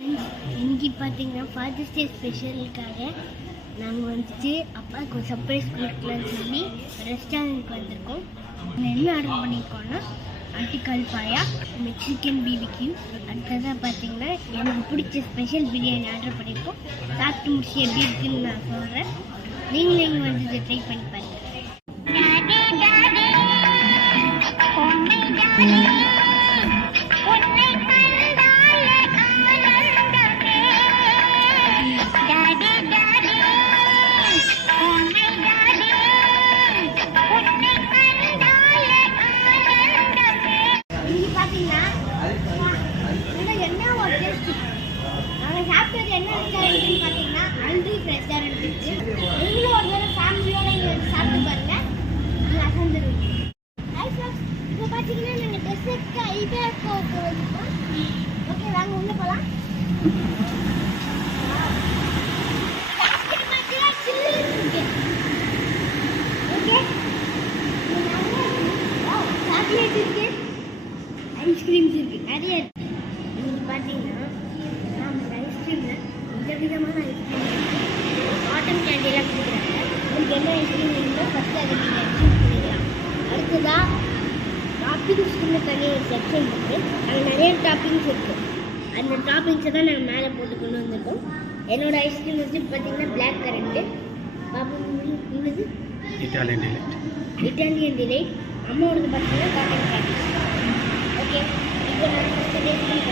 இன்னைக்கு பார்த்தீங்கன்னா ஃபாதர்ஸ் டே ஸ்பெஷலுக்காக நாங்கள் வந்துட்டு அப்பாவுக்கு ஒரு சர்ப்ரைஸ் கொடுக்கலான்னு சொல்லி ரெஸ்டாரண்ட்க்கு வந்திருக்கோம். என்ன ஆர்டர் பண்ணியிருக்கோன்னா ஆட்டிக்கால் பாயா, மெக்சிகன் பிபிக்யூ, அடுத்ததாக பார்த்தீங்கன்னா எனக்கு பிடிச்ச ஸ்பெஷல் பிரியாணி ஆர்டர் பண்ணியிருக்கோம். சாப்பிட்டு முடிச்சு எப்படி இருக்குன்னு நான் சொல்கிறேன். நீங்களும் இங்கே வந்து ட்ரை பண்ணி பாருங்கள். நாங்கள் சாப்பிட்டது என்ன ரெஸ்டாரண்ட்னு பார்த்தீங்கன்னா அல்ரீஃப் ரெஸ்டாரண்ட் இருக்குது. நீங்களும் ஒரு தடவை ஃபேமிலியோட இங்கே வந்து சாப்பிட்டு பாருங்க, நீங்கள் அசந்துருவீங்க. இப்போ பார்த்தீங்கன்னா நாங்கள் டெசர்ட்க்கு ஐபேக்கோக்கு வந்துட்டோம். ஓகே, வாங்க உள்ளே போகலாம். சாக்லேட் இருக்கு, ஐஸ்கிரீம்ஸ் இருக்கு, நிறைய இருக்கு. இன்னைக்கு பார்த்தீங்கன்னா ஐஸ்கிரீமில் விதவிதமான ஐஸ்கிரீம் காட்டன் கேண்டியெல்லாம் கொடுக்குறாங்க. உங்களுக்கு என்ன ஐஸ்கிரீம் வேணுமோ ஃபஸ்ட்டு அதை நீங்கள் சூஸ் பண்ணிக்கலாம். அடுத்ததாக டாப்பிங்ஸ்க்குன்னு தனியாக ஒரு செக்ஷன் இருக்குது. அதில் நிறைய டாப்பிங்ஸ் இருக்குது. அந்த டாப்பிங்ஸை தான் நாங்கள் மேலே போட்டு கொண்டு வந்திருக்கோம். என்னோடய ஐஸ்கிரீம் வந்து பார்த்தீங்கன்னா பிளாக் கரண்ட்டு, பாப்பா உங்களுக்கு இட்டாலியன் டிலைட், அம்மாவோடது பார்த்தீங்கன்னா காட்டன் கேண்டி. ஓகே, இப்போ நான் ஃபஸ்ட்டு டேஸ்ட் பண்ணி